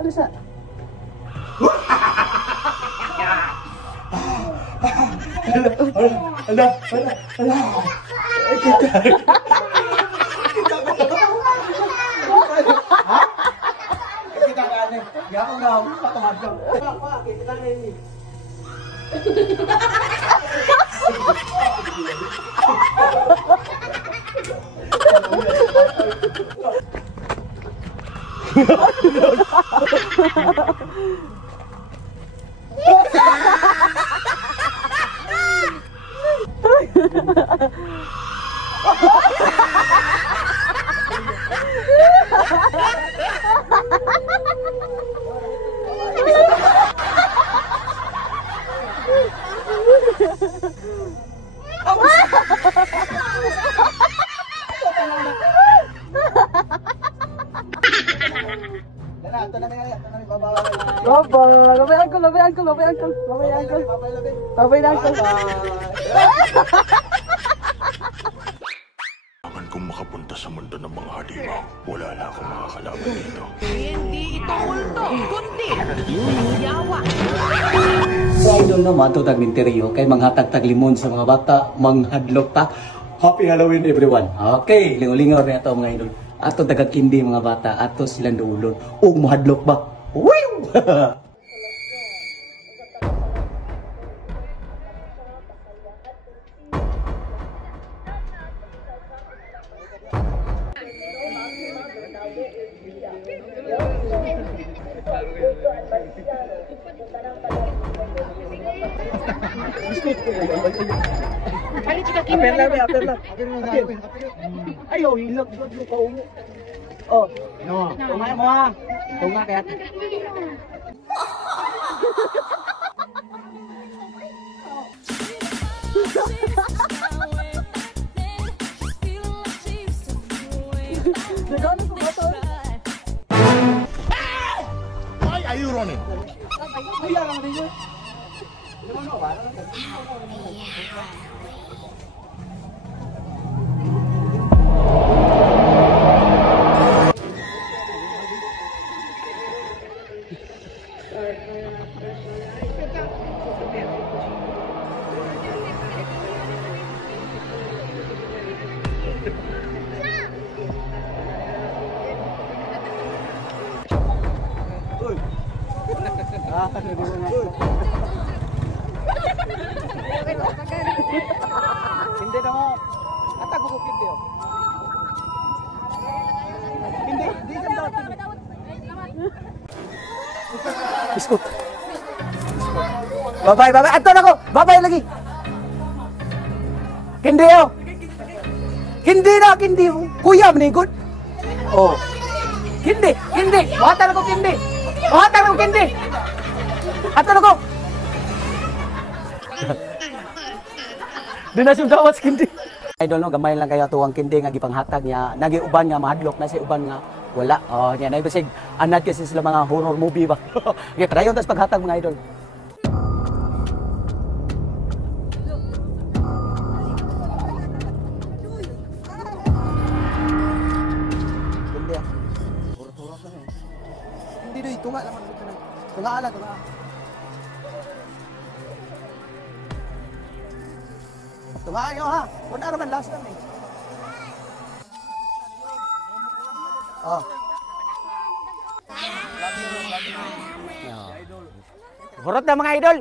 Ano sa? Ala. Kita. Ha? Kita ka ni. Ya ko na patungad lang. Kita ka ni. Kailangan kong makapunta sa mundo ng mga halimaw. Wala na akong makakalaban dito. Hindi ito multo, kundi yawa. So idol no, matutag minteryo kay manghatag-tag limon sa mga bata, manghadlok ta. Happy Halloween everyone. Okay, lingaw-lingaw na ito mga idol. Ato tagakindi mga bata, ato silang duulon. Ug mahadlok ba? Woo! Aper lang. Ayaw, hilog ka ulo. Oh, no. Tunga mo ha. Tunga kaya. Why are you running? Hindi na mo. Atag ko kindi oh. Hindi ka daw. Biskut. Babay. Ato na ko. Babay lagi. Kindi oh. Kindi. Kuya menigod. Oh. Kindi. Watan ko kindi. Ato na ko. Di na siya dawas kindi. Idol no, gamay lang kayo tuwang kindi nga gipanghatag niya. Nagiuban nga mahadlok na si uban nga wala. Oh, nya na ibig anad kasi sila mga horror movie ba. Okay, try tas paghatag mga idol. Kindi. Horror na eh. Hindi doy tunga naman dito na. Tunga. Tungaan nyo ha. Kung naman last lang eh. Oh. Hurot na mga idol.